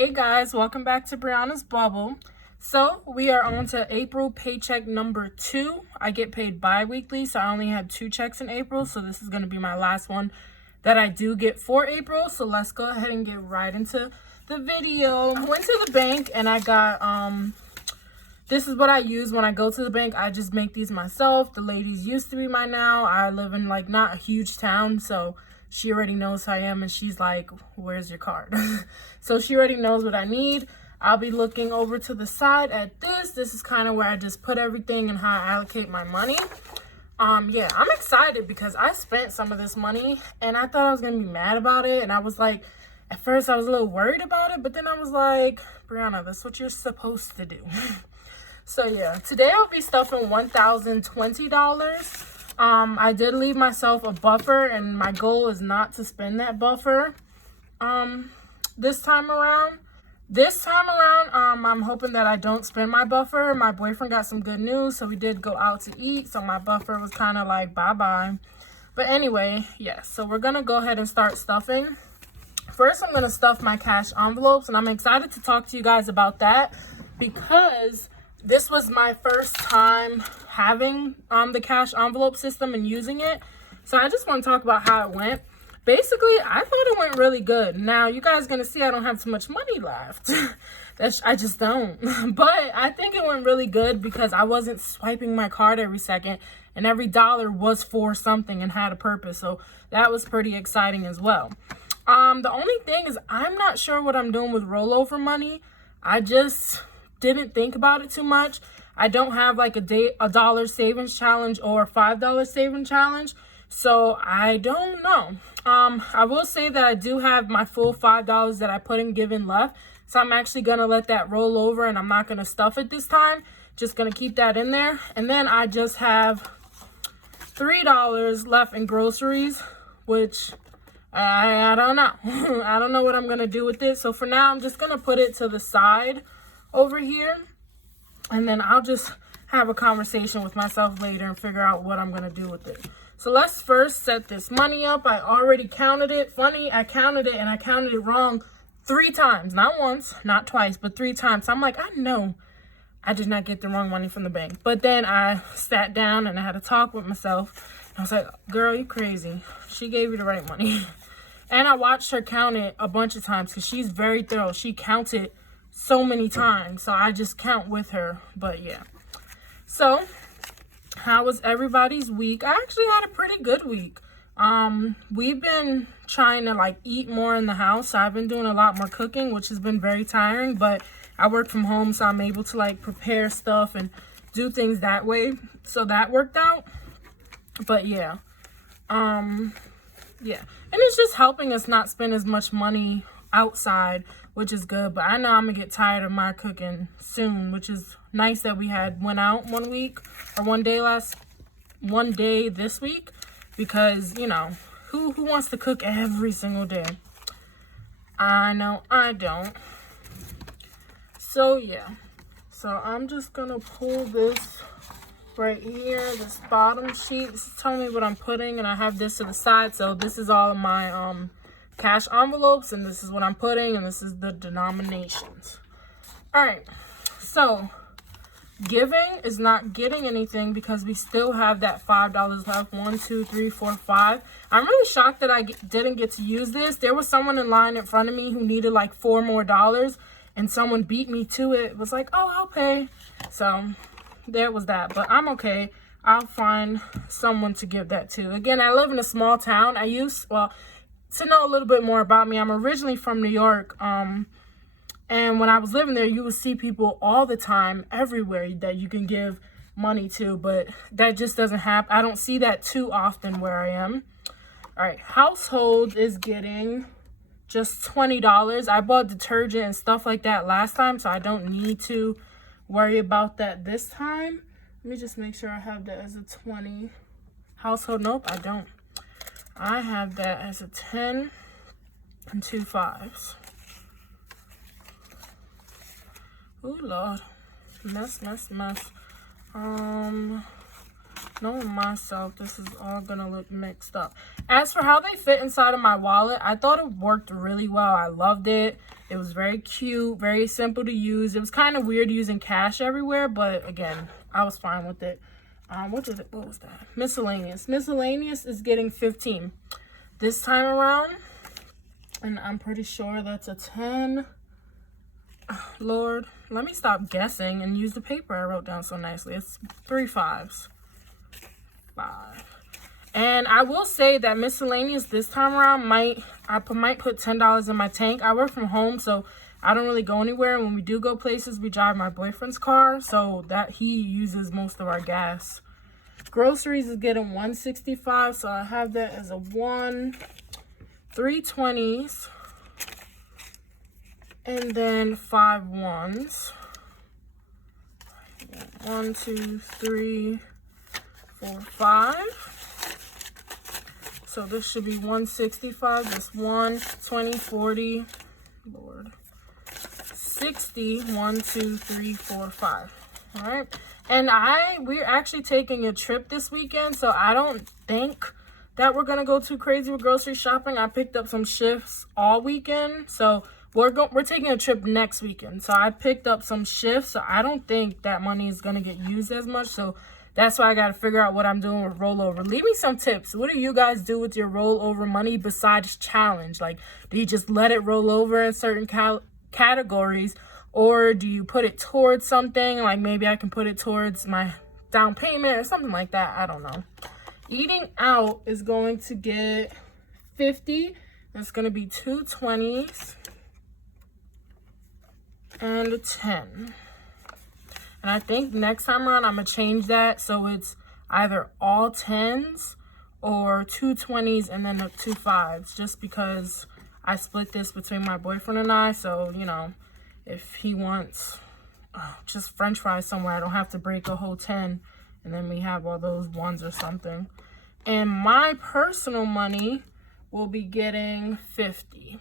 Hey guys, welcome back to Bre'Annah's Bubble. So we are on to April paycheck number 2. I get paid bi-weekly, so I only had 2 checks in April, so this is going to be my last one that I do get for April. So let's go ahead and get right into the video. I went to the bank and I got this is what I use when I go to the bank. I just make these myself. The ladies used to be mine now. I live in like not a huge town, so she already knows who I am, and she's like, where's your card? So she already knows what I need. I'll be looking over to the side at this. This is kind of where I just put everything and how I allocate my money. Yeah, I'm excited because I spent some of this money and I thought I was going to be mad about it. And I was like, at first I was a little worried about it, but then I was like, Bre'Annah, that's what you're supposed to do. So yeah, today I'll be stuffing $1,020. I did leave myself a buffer, and my goal is not to spend that buffer this time around. I'm hoping that I don't spend my buffer. My boyfriend got some good news, so we did go out to eat, so my buffer was kind of like bye-bye. But anyway, yeah, so we're going to go ahead and start stuffing. First, I'm going to stuff my cash envelopes, and I'm excited to talk to you guys about that because this was my first time having the cash envelope system and using it. So I just want to talk about how it went. Basically, I thought it went really good. Now, you guys are going to see I don't have too much money left. I just don't. But I think it went really good because I wasn't swiping my card every second. And every dollar was for something and had a purpose. So that was pretty exciting as well. The only thing is I'm not sure what I'm doing with rollover money. I just didn't think about it too much. I don't have like a dollar savings challenge or $5 savings challenge, so I don't know. I will say that I do have my full $5 that I put in given left, so I'm actually gonna let that roll over and I'm not gonna stuff it this time. Just gonna keep that in there, and then I just have $3 left in groceries, which I don't know. I don't know what I'm gonna do with it. So for now, I'm just gonna put it to the side over here, and then I'll just have a conversation with myself later and figure out what I'm gonna do with it. So let's first set this money up. I already counted it. Funny, I counted it and I counted it wrong 3 times. Not once, not twice, but 3 times. So I'm like, I know I did not get the wrong money from the bank. But then I sat down and I had a talk with myself. I was like, girl, you crazy. She gave you the right money. And I watched her count it a bunch of times because she's very thorough. She counted so many times, so I just count with her. But yeah, so how was everybody's week? I actually had a pretty good week. We've been trying to like eat more in the house, so I've been doing a lot more cooking, which has been very tiring, but I work from home, so I'm able to like prepare stuff and do things that way, so that worked out. But yeah, yeah, and it's just helping us not spend as much money outside, which is good. But I know I'm gonna get tired of my cooking soon, which is nice that we went out one day this week, because you know who wants to cook every single day? I know I don't. So yeah, so I'm just gonna pull this right here, this bottom sheet. This is telling me what I'm putting, and I have this to the side. So this is all of my cash envelopes, and this is what I'm putting, and this is the denominations. All right, so giving is not getting anything because we still have that $5 left. 1, 2, 3, 4, 5. I'm really shocked that I didn't get to use this. There was someone in line in front of me who needed like $4 more, and someone beat me to it. It was like, oh, I'll pay. So there was that, but I'm okay. I'll find someone to give that to. Again, I live in a small town. To know a little bit more about me, I'm originally from New York, and when I was living there, you would see people all the time, everywhere, that you can give money to, but that just doesn't happen. I don't see that too often where I am. All right, household is getting just $20. I bought detergent and stuff like that last time, so I don't need to worry about that this time. Let me just make sure I have that as a 20. Household, nope, I don't. I have that as a 10 and 2 5s. Oh Lord, mess. Knowing myself, this is all gonna look mixed up. As for how they fit inside of my wallet, I thought it worked really well. I loved it. It was very cute, very simple to use. It was kind of weird using cash everywhere, but again, I was fine with it. What was that? Miscellaneous. Miscellaneous is getting 15 this time around, and I'm pretty sure that's a 10. Lord, let me stop guessing and use the paper I wrote down so nicely. It's 3 5s. 5. And I will say that miscellaneous this time around might put $10 in my tank. I work from home, so I don't really go anywhere. And when we do go places, we drive my boyfriend's car, so that he uses most of our gas. Groceries is getting 165, so I have that as a 1. 3 20s. And then 5 1s. 1, 2, 3, 4, 5. So this should be 165. This 1, 20, 40. Lord. 60. 1, 2, 3, 4, 5. All right. And we're actually taking a trip this weekend, so I don't think that we're gonna go too crazy with grocery shopping. I picked up some shifts all weekend, so we're taking a trip next weekend. So I picked up some shifts, so I don't think that money is gonna get used as much. So that's why I gotta figure out what I'm doing with rollover. Leave me some tips. What do you guys do with your rollover money besides challenge? Like, do you just let it roll over in certain categories? Or do you put it towards something? Like maybe I can put it towards my down payment or something like that. I don't know. Eating out is going to get 50. It's going to be 2 20s and a 10. And I think next time around I'm going to change that so it's either all 10s or 2 20s and then 2 5s. Just because I split this between my boyfriend and I. So, you know, if he wants just french fries somewhere, I don't have to break a whole 10 and then we have all those ones or something. And my personal money will be getting 50.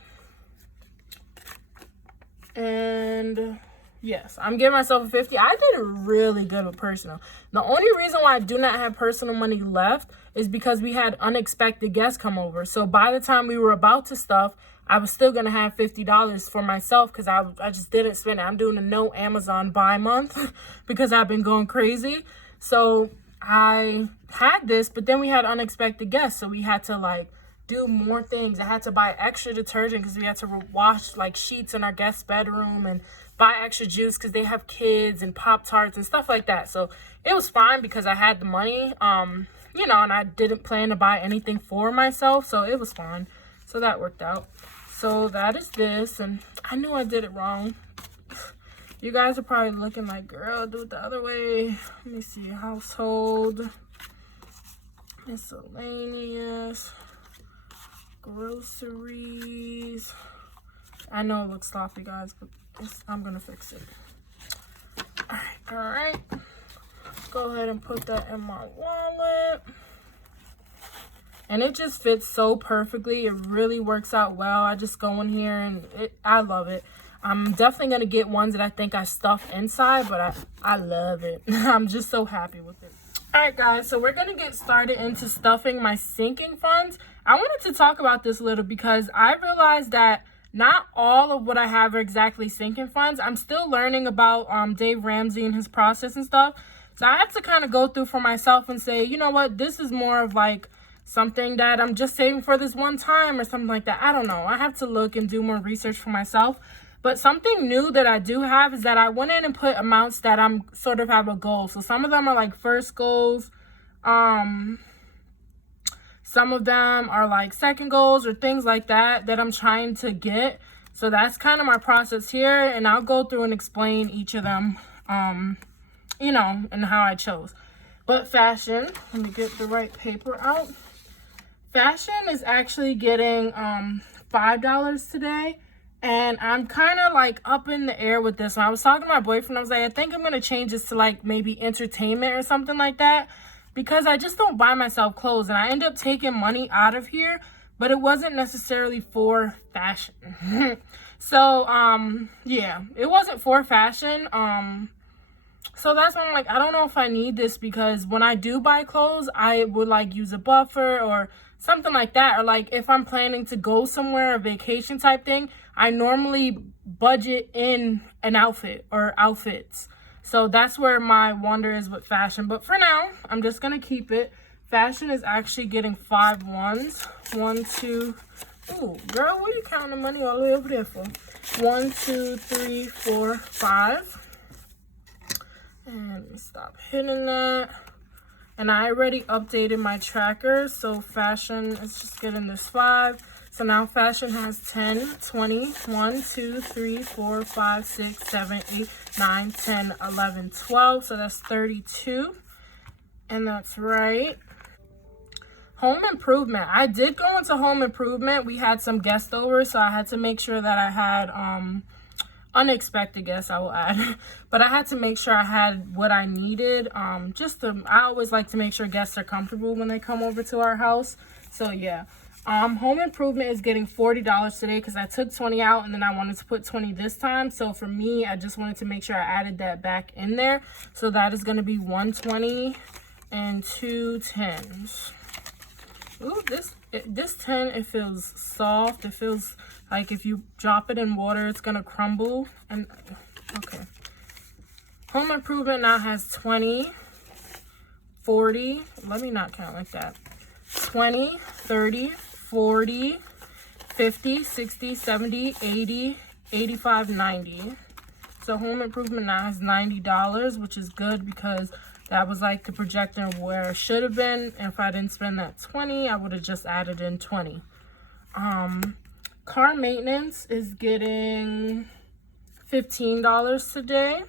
And yes, I'm giving myself a 50. I did really good with personal. The only reason why I do not have personal money left is because we had unexpected guests come over. So by the time we were about to stuff, I was still going to have $50 for myself because I just didn't spend it. I'm doing a no Amazon buy month because I've been going crazy. So I had this, but then we had unexpected guests. So we had to like do more things. I had to buy extra detergent because we had to wash like sheets in our guest bedroom and buy extra juice because they have kids and Pop-Tarts and stuff like that. So it was fine because I had the money, you know, and I didn't plan to buy anything for myself. So it was fine. So that worked out. So that is this, and I knew I did it wrong. You guys are probably looking like, girl, do it the other way. Let me see, household, miscellaneous, groceries. I know it looks sloppy, guys, but I'm gonna fix it. All right. Go ahead and put that in my wallet. And it just fits so perfectly. It really works out well. I just go in here and I love it. I'm definitely going to get ones that I think I stuff inside, but I love it. I'm just so happy with it. All right, guys, so we're going to get started into stuffing my sinking funds. I wanted to talk about this a little because I realized that not all of what I have are exactly sinking funds. I'm still learning about Dave Ramsey and his process and stuff. So I have to kind of go through for myself and say, you know what, this is more of like something that I'm just saving for this one time or something like that. I don't know. I have to look and do more research for myself. But something new that I do have is that I went in and put amounts that I'm sort of have a goal. So some of them are like first goals. Some of them are like second goals or things like that I'm trying to get. So that's kind of my process here. And I'll go through and explain each of them, you know, and how I chose. But fashion, let me get the right paper out. Fashion is actually getting $5 today. And I'm kind of like up in the air with this one. I was talking to my boyfriend. I was like, I think I'm going to change this to like maybe entertainment or something like that. Because I just don't buy myself clothes. And I end up taking money out of here. But it wasn't necessarily for fashion. So, yeah, it wasn't for fashion. So that's why I'm like, I don't know if I need this, because when I do buy clothes, I would like use a buffer or something like that. Or like if I'm planning to go somewhere, a vacation type thing, I normally budget in an outfit or outfits. So that's where my wonder is with fashion. But for now, I'm just going to keep it. Fashion is actually getting 5 ones. 1, 2. Ooh, girl, what are you counting the money all the way over there for? 1, 2, 3, 4, 5. And let me stop hitting that. And I already updated my tracker. So fashion is just getting this 5. So now fashion has 10, 20, 1, 2, 3, 4, 5, 6, 7, 8, 9, 10, 11, 12. So that's 32. And that's right. Home improvement. I did go into home improvement. We had some guests over, so I had to make sure that I had unexpected guests, I will add. But I had to make sure I had what I needed. I always like to make sure guests are comfortable when they come over to our house. So yeah. Home improvement is getting $40 today because I took 20 out and then I wanted to put 20 this time. So for me, I just wanted to make sure I added that back in there. So that is going to be 120 and 2 10s. Ooh, this 10, it feels soft. It feels like if you drop it in water, it's gonna crumble. And okay. Home improvement now has 20, 40. Let me not count like that. 20, 30, 40, 50, 60, 70, 80, 85, 90. So home improvement now has $90, which is good because that was like the projection of where it should have been. If I didn't spend that 20, I would have just added in 20. Car maintenance is getting $15 today.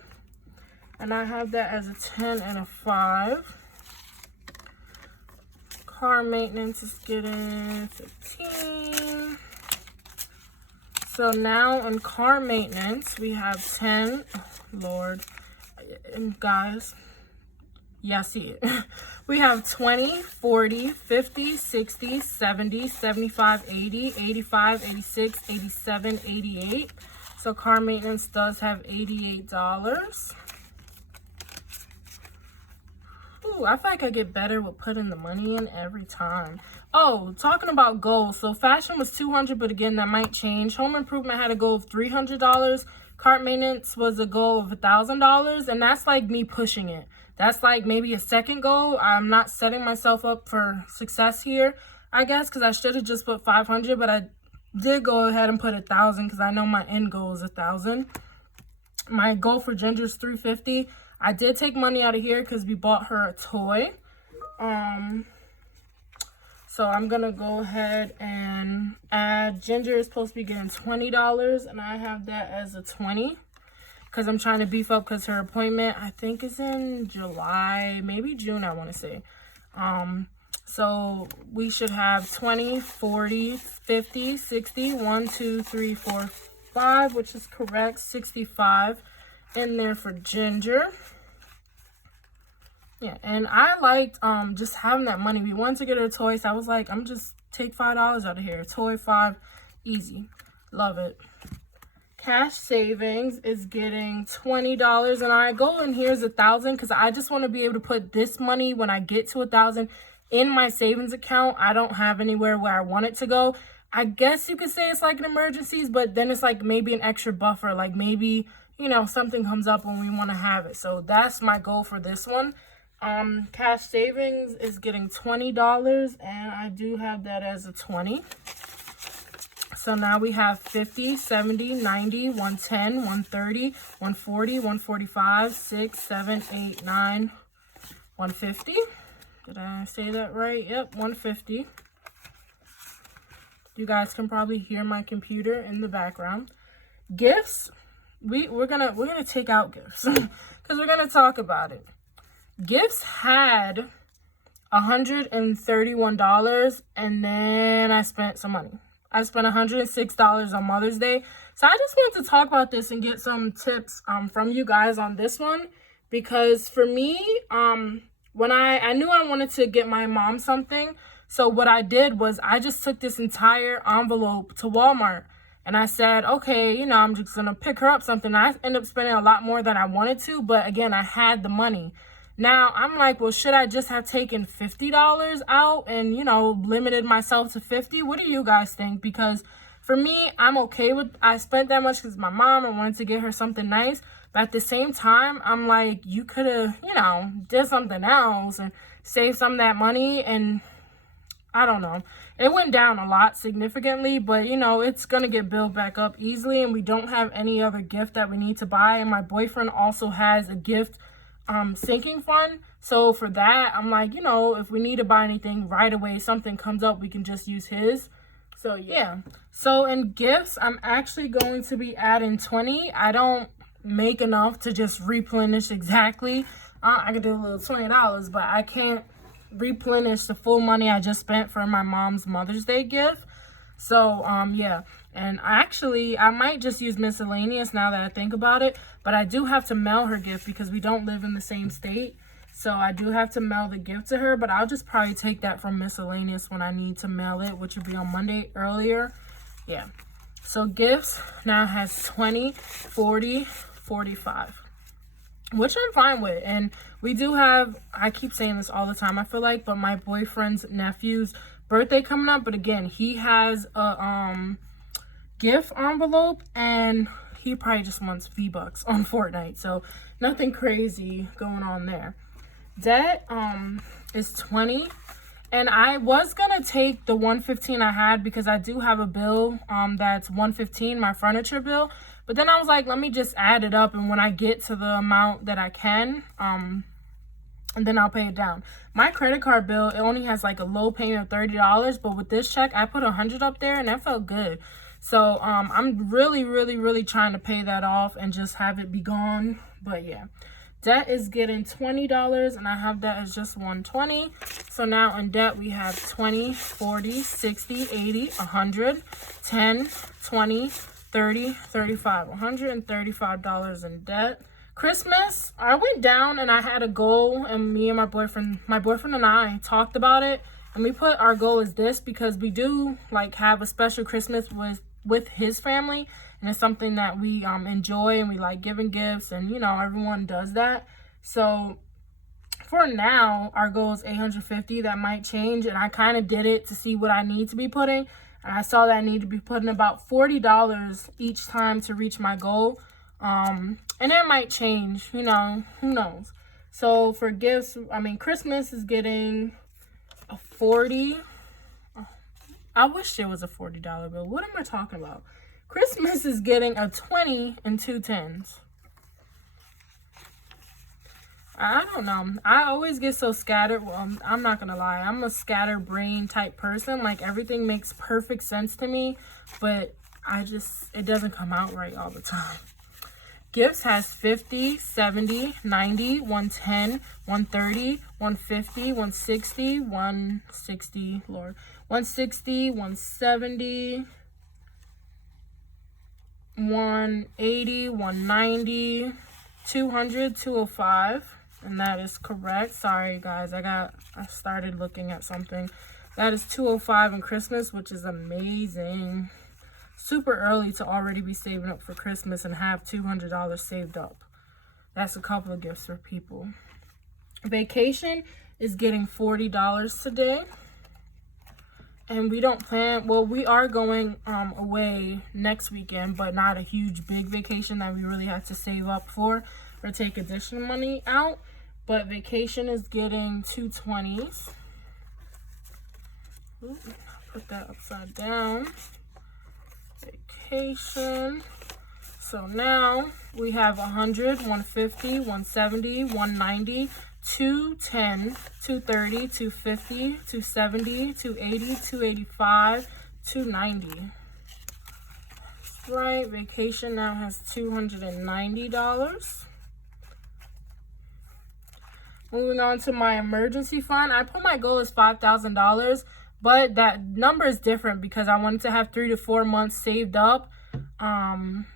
And I have that as a 10 and a 5. Car maintenance is getting 15. So now in car maintenance, we have 10. Oh, Lord. And guys, yeah, see it. We have 20, 40, 50, 60, 70, 75, 80, 85, 86, 87, 88. So car maintenance does have $88. Ooh, I feel like I get better with putting the money in every time. Oh, talking about goals. So fashion was $200, but again, that might change. Home improvement had a goal of $300. Cart maintenance was a goal of $1,000, and that's like me pushing it. That's like maybe a second goal. I'm not setting myself up for success here, I guess, because I should have just put 500, but I did go ahead and put 1,000 because I know my end goal is 1,000. My goal for Ginger is $350. I did take money out of here because we bought her a toy. So I'm going to go ahead and add, Ginger is supposed to be getting $20, and I have that as a 20 because I'm trying to beef up because her appointment, I think, is in July, maybe June, I want to say. So we should have 20, 40, 50, 60, 1, 2, 3, 4, 5, which is correct, 65 in there for Ginger. Yeah, and I liked just having that money. We wanted to get her a toy, so I was like, I'm just take $5 out of here. Toy 5, easy. Love it. Cash savings is getting $20, and I go in here's 1,000 because I just want to be able to put this money when I get to 1,000 in my savings account. I don't have anywhere where I want it to go. I guess you could say it's like an emergencies, but then it's like maybe an extra buffer, like maybe, you know, something comes up when we want to have it. So that's my goal for this one. Cash savings is getting $20, and I do have that as a 20. So now we have 50, 70, 90, 110, 130, 140, 145, 6, 7, 8, 9, 150. Did I say that right? Yep, 150. You guys can probably hear my computer in the background. Gifts, we're gonna take out gifts because we're gonna talk about it. Gifts had $131, and then I spent some money. I spent $106 on Mother's Day. So I just wanted to talk about this and get some tips from you guys on this one. Because for me, when I knew I wanted to get my mom something. So what I did was I just took this entire envelope to Walmart. And I said, okay, you know, I'm just going to pick her up something. I ended up spending a lot more than I wanted to. But again, I had the money. Now, I'm like, well, should I just have taken $50 out and, you know, limited myself to 50? What do you guys think? Because for me, I'm okay with, I spent that much because my mom, I wanted to get her something nice. But at the same time, I'm like, you could have, you know, did something else and saved some of that money. And I don't know. It went down a lot significantly, but, you know, it's going to get built back up easily. And we don't have any other gift that we need to buy. And my boyfriend also has a gift sinking fund. So for that, I'm like, you know, if we need to buy anything right away, something comes up, we can just use his. So yeah. So in gifts, I'm actually going to be adding 20. I don't make enough to just replenish exactly. I could do a little $20, but I can't replenish the full money I just spent for my mom's Mother's Day gift. So yeah. And actually, I might just use miscellaneous now that I think about it. But I do have to mail her gift because we don't live in the same state. So I do have to mail the gift to her. But I'll just probably take that from miscellaneous when I need to mail it, which would be on Monday earlier. Yeah. So gifts now has 20, 40, 45. Which I'm fine with. And we do have, I keep saying this all the time, I feel like, but my boyfriend's nephew's birthday coming up. But again, he has a gift envelope and he probably just wants V-Bucks on Fortnite. So nothing crazy going on there. Debt is 20. And I was gonna take the 115 I had because I do have a bill that's 115, my furniture bill. But then I was like, let me just add it up, and when I get to the amount that I can, and then I'll pay it down. My credit card bill, it only has like a low payment of $30, but with this check, I put 100 up there, and that felt good. So I'm really trying to pay that off and just have it be gone. But yeah, debt is getting $20, and I have that as just 120. So now in debt, we have 20, 40, 60, 80, 100, 10, 20, 30, 35, $135 in debt. Christmas, I went down and I had a goal, and me and my boyfriend and I talked about it, and we put our goal as this because we do like have a special Christmas with his family, and it's something that we enjoy, and we like giving gifts, and you know, everyone does that. So for now, our goal is 850. That might change, and I kind of did it to see what I need to be putting. And I saw that I need to be putting about $40 each time to reach my goal. And that might change, you know, who knows. So for gifts, I mean, Christmas is getting a 40. I wish there was a $40 bill. What am I talking about? Christmas is getting a 20 and 2 10s. I don't know. I always get so scattered. Well, I'm not going to lie. I'm a scattered brain type person. Like, everything makes perfect sense to me, but it doesn't come out right all the time. Gifts has 50, 70, 90, 110, 130, 150, 160, 160, Lord, 160, 170, 180, 190, 200, 205. And that is correct. Sorry, guys. I started looking at something. That is 205 in Christmas, which is amazing. Super early to already be saving up for Christmas and have $200 saved up. That's a couple of gifts for people. Vacation is getting $40 today. And we don't plan, well, we are going away next weekend, but not a huge big vacation that we really have to save up for or take additional money out. But vacation is getting 220s. Ooh, put that upside down. Vacation. So now we have 100, 150, 170, 190, 210, 230, 250, 270, 280, 285, 290. Right, vacation now has $290. Moving on to my emergency fund. I put my goal as $5,000, but that number is different because I wanted to have 3 to 4 months saved up.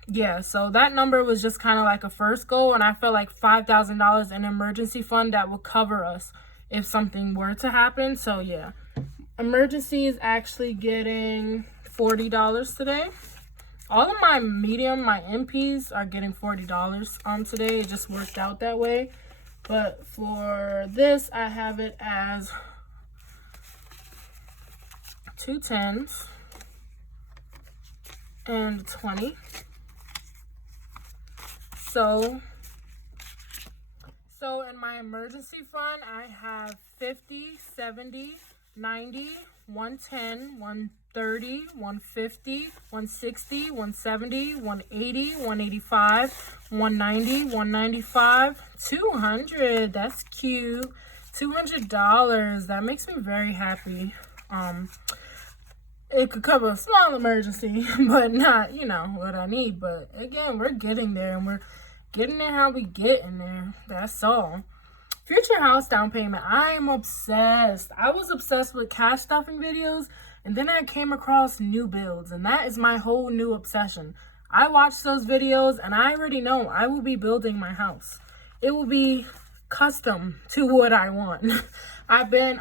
Yeah, so that number was just kind of like a first goal, and I felt like $5,000 in emergency fund that would cover us if something were to happen. So yeah, emergency is actually getting $40 today. All of my medium, my MPs are getting $40 today. It just worked out that way. But for this, I have it as 2 10s and 20. So in my emergency fund, I have 50, 70, 90, 110, 130, 150, 160, 170, 180, 185, 190, 195, 200. That's cute. $200. That makes me very happy. It could cover a small emergency, but not, you know, what I need. But again, we're getting there, and we're getting there how we get in there. That's all. Future house down payment. I am obsessed. I was obsessed with cash stuffing videos, and then I came across new builds, and that is my whole new obsession. I watch those videos, and I already know I will be building my house. It will be custom to what I want. I've been,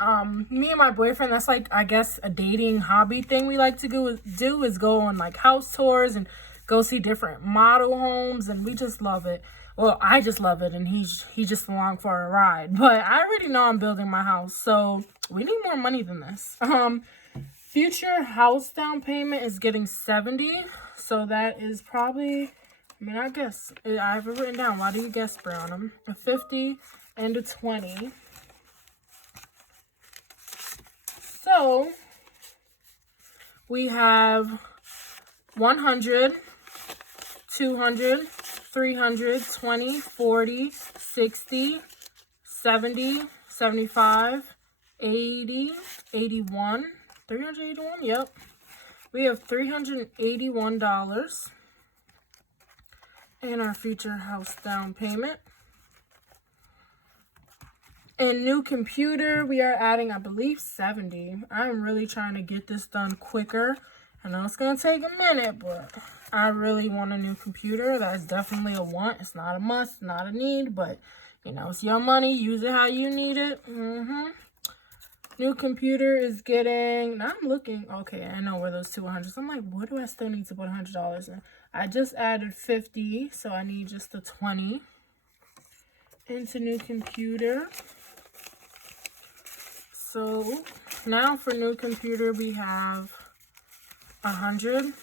me and my boyfriend, that's like, I guess, a dating hobby thing we like to do is go on like house tours and go see different model homes, and we just love it. Well, I just love it, and he just along for a ride. But I already know I'm building my house, so we need more money than this. Future house down payment is getting 70, so that is probably, I mean, I guess, I have it written down. Why do you guess, Bre'Annah? A 50 and a 20. So, we have 100, 200, 300, 20, 40, 60, 70, 75, 80, 81, 381, yep. We have $381 in our future house down payment. And new computer, we are adding, I believe, 70. I'm really trying to get this done quicker. I know it's going to take a minute, but I really want a new computer. That's definitely a want. It's not a must, not a need, but, you know, it's your money. Use it how you need it. New computer is getting, now I'm looking, okay, I know where those 200s. I'm like, what do I still need to put $100 in? I just added 50, so I need just the 20 into new computer. So now for new computer, we have 100,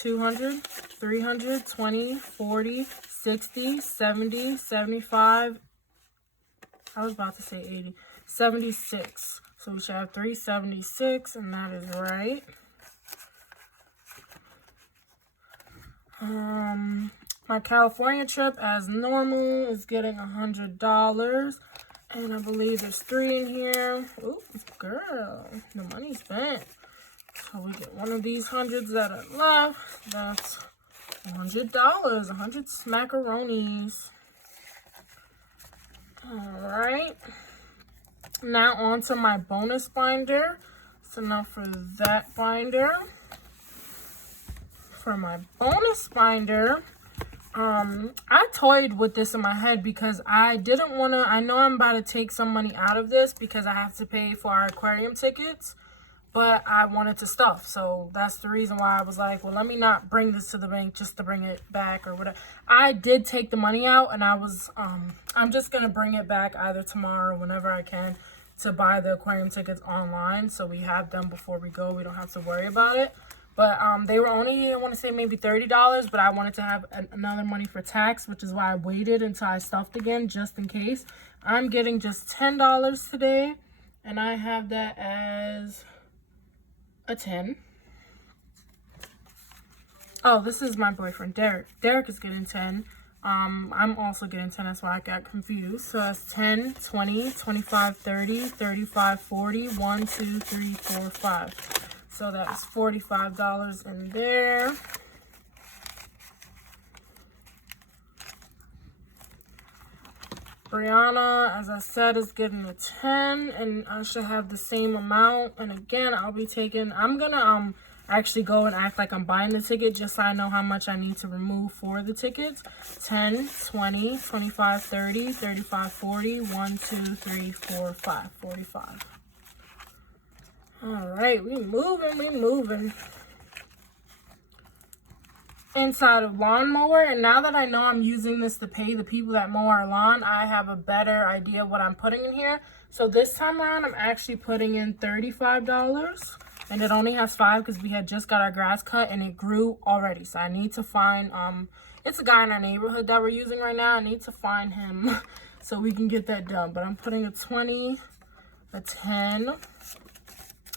200, 300, 20, 40, 60, 70, 75. I was about to say 80. 76. So we should have 376, and that is right. My California trip, as normal, is getting $100. And I believe there's 3 in here. Ooh, girl, the money's spent. So we get one of these hundreds that are left. That's $100. 100 smackaronis. Alright. Now on to my bonus binder. So now for that binder. For my bonus binder, I toyed with this in my head because I didn't want to, I know I'm about to take some money out of this because I have to pay for our aquarium tickets, but I wanted to stuff. So that's the reason why I was like, well, let me not bring this to the bank just to bring it back or whatever. I did take the money out, and I was, I'm just going to bring it back either tomorrow or whenever I can to buy the aquarium tickets online. So we have them before we go. We don't have to worry about it. But they were only, I want to say maybe $30, but I wanted to have another money for tax, which is why I waited until I stuffed again, just in case. I'm getting just $10 today, and I have that as a 10. Oh, this is my boyfriend, Derek. Derek is getting 10. I'm also getting 10, that's why I got confused. So that's 10, 20, 25, 30, 35, 40, 1, 2, 3, 4, 5. So that's $45 in there. Bre'Annah, as I said, is getting a 10, and I should have the same amount. And again, I'll be taking, I'm gonna actually go and act like I'm buying the ticket just so I know how much I need to remove for the tickets. 10, 20, 25, 30, 35, 40, 1, 2, 3, 4, 5, 45. All right, we moving. inside of lawnmower. And now that I know I'm using this to pay the people that mow our lawn, I have a better idea what I'm putting in here. So this time around, I'm actually putting in $35. And it only has 5 because we had just got our grass cut and it grew already. So I need to find, it's a guy in our neighborhood that we're using right now. I need to find him so we can get that done. But I'm putting a 20, a 10,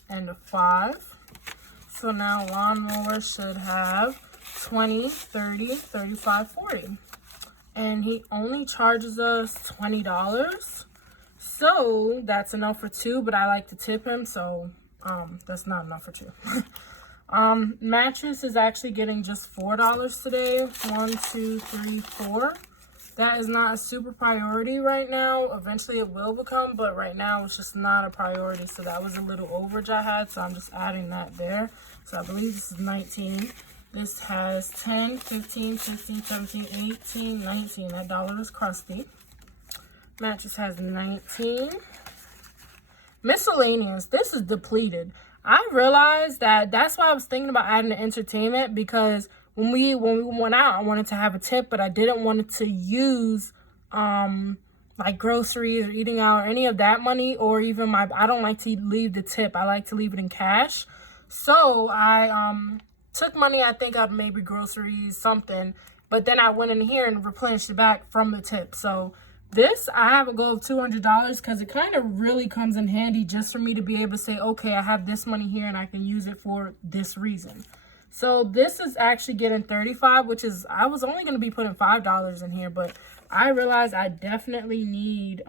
and a 5. So now lawnmower should have 20, 30, 35, 40. And he only charges us $20. So that's enough for 2, but I like to tip him, so that's not enough for 2. Mattress is actually getting just $4 today. 1, 2, 3, 4. That is not a super priority right now. Eventually it will become, but right now it's just not a priority. So that was a little overage I had, so I'm just adding that there. So I believe this is 19. This has 10, 15, 16, 17, 18, 19. That dollar is crusty. Mattress has 19. Miscellaneous. This is depleted. I realized that's why I was thinking about adding the entertainment, because when we went out, I wanted to have a tip, but I didn't want it to use like groceries or eating out or any of that money, or even I don't like to leave the tip. I like to leave it in cash. So I took money, I think, out of maybe groceries, something, but then I went in here and replenished it back from the tip. So this, I have a goal of $200 because it kind of really comes in handy just for me to be able to say, okay, I have this money here and I can use it for this reason. So this is actually getting 35, which is, I was only going to be putting $5 in here, but I realized I definitely need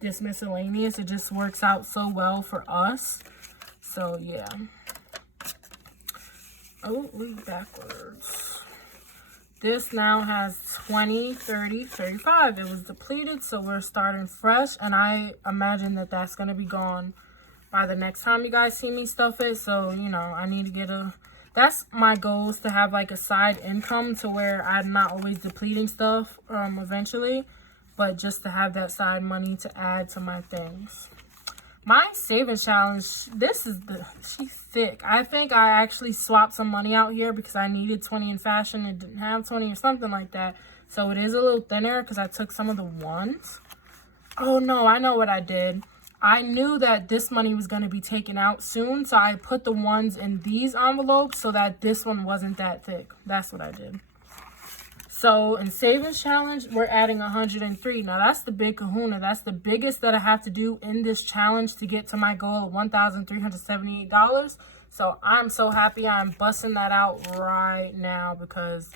this miscellaneous. It just works out so well for us. So yeah. Oh, leave backwards. This now has 20, 30, 35. It was depleted, so we're starting fresh. And I imagine that that's going to be gone by the next time you guys see me stuff it. So, you know, I need to get that's my goal, is to have like a side income to where I'm not always depleting stuff eventually. But just to have that side money to add to my things. My savings challenge, she's thick. I think I actually swapped some money out here because I needed 20 in fashion and didn't have 20 or something like that. So it is a little thinner because I took some of the ones. Oh no, I know what I did. I knew that this money was going to be taken out soon, so I put the ones in these envelopes so that this one wasn't that thick. That's what I did. So in savings challenge, we're adding 103. Now that's the big kahuna. That's the biggest that I have to do in this challenge to get to my goal of $1,378. So I'm so happy I'm busting that out right now, because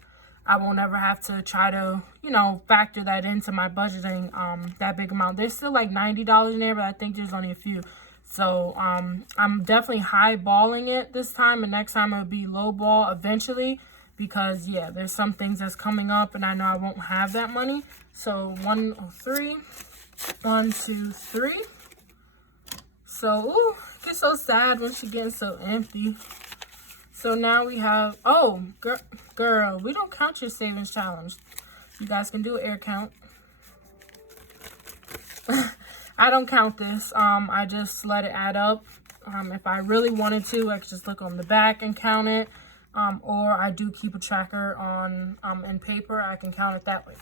I won't ever have to try to, you know, factor that into my budgeting, that big amount. There's still like $90 in there, but I think there's only a few. So I'm definitely highballing it this time, and next time it'll be low ball eventually. Because, yeah, there's some things that's coming up and I know I won't have that money. So, 103. 1, 2, 3. So, ooh, it gets so sad when she gets so empty. So, now we have, oh, girl, we don't count your savings challenge. You guys can do an air count. I don't count this. I just let it add up. If I really wanted to, I could just look on the back and count it. Or I do keep a tracker on in paper. I can count it that way.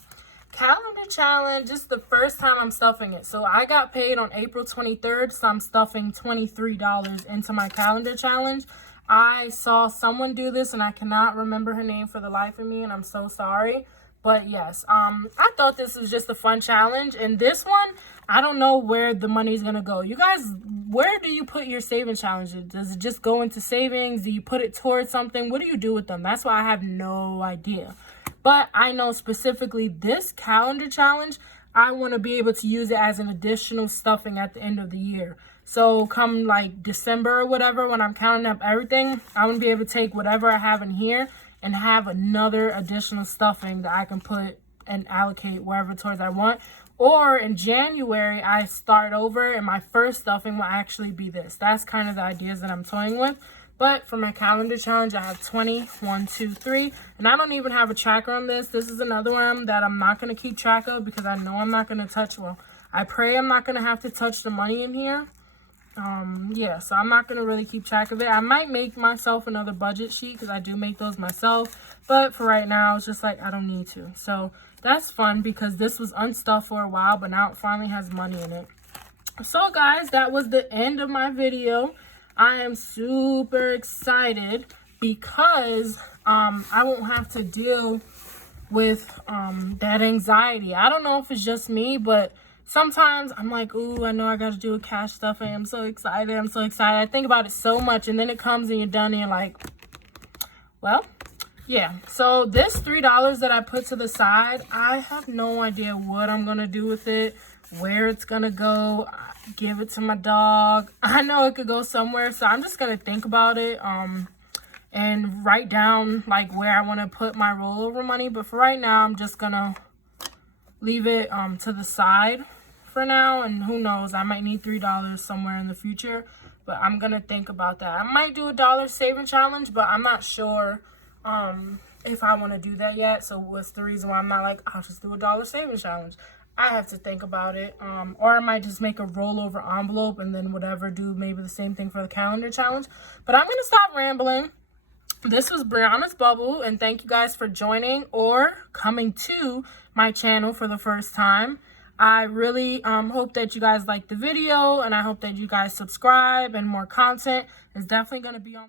Calendar challenge, this is the first time I'm stuffing it. So I got paid on April 23rd, so I'm stuffing $23 into my calendar challenge. I saw someone do this and I cannot remember her name for the life of me, and I'm so sorry. But yes, I thought this was just a fun challenge. And this one, I don't know where the money's going to go. You guys, where do you put your savings challenges? Does it just go into savings? Do you put it towards something? What do you do with them? That's why I have no idea. But I know specifically this calendar challenge, I want to be able to use it as an additional stuffing at the end of the year. So come like December or whatever, when I'm counting up everything, I want to be able to take whatever I have in here and have another additional stuffing that I can put and allocate wherever towards I want. Or in January, I start over and my first stuffing will actually be this. That's kind of the ideas that I'm toying with. But for my calendar challenge, I have 20, 1, 2, 3. And I don't even have a tracker on this. This is another one that I'm not going to keep track of because I know I'm not going to touch. Well, I pray I'm not going to have to touch the money in here. Yeah, so I'm not gonna really keep track of it. I might make myself another budget sheet because I do make those myself, but for right now it's just like I don't need to. So that's fun because this was unstuffed for a while, but now it finally has money in it. So guys, that was the end of my video. I am super excited because I won't have to deal with that anxiety. I don't know if it's just me, but sometimes I'm like, ooh, I know I got to do a cash stuffing. I'm so excited. I'm so excited. I think about it so much, and then it comes and you're done and you're like, well, yeah. So this $3 that I put to the side, I have no idea what I'm going to do with it, where it's going to go. Give it to my dog. I know it could go somewhere, so I'm just going to think about it and write down like where I want to put my rollover money. But for right now, I'm just going to leave it to the side for now, and who knows, I might need $3 somewhere in the future, but I'm gonna think about that. I might do a dollar saving challenge, but I'm not sure if I want to do that yet. So what's the reason why I'm not like, I'll just do a dollar saving challenge? I have to think about it, or I might just make a rollover envelope and then whatever, do maybe the same thing for the calendar challenge. But I'm gonna stop rambling. This was Bre'Annah's Bubble, and thank you guys for joining or coming to my channel for the first time. I really hope that you guys liked the video, and I hope that you guys subscribe, and more content is definitely going to be on.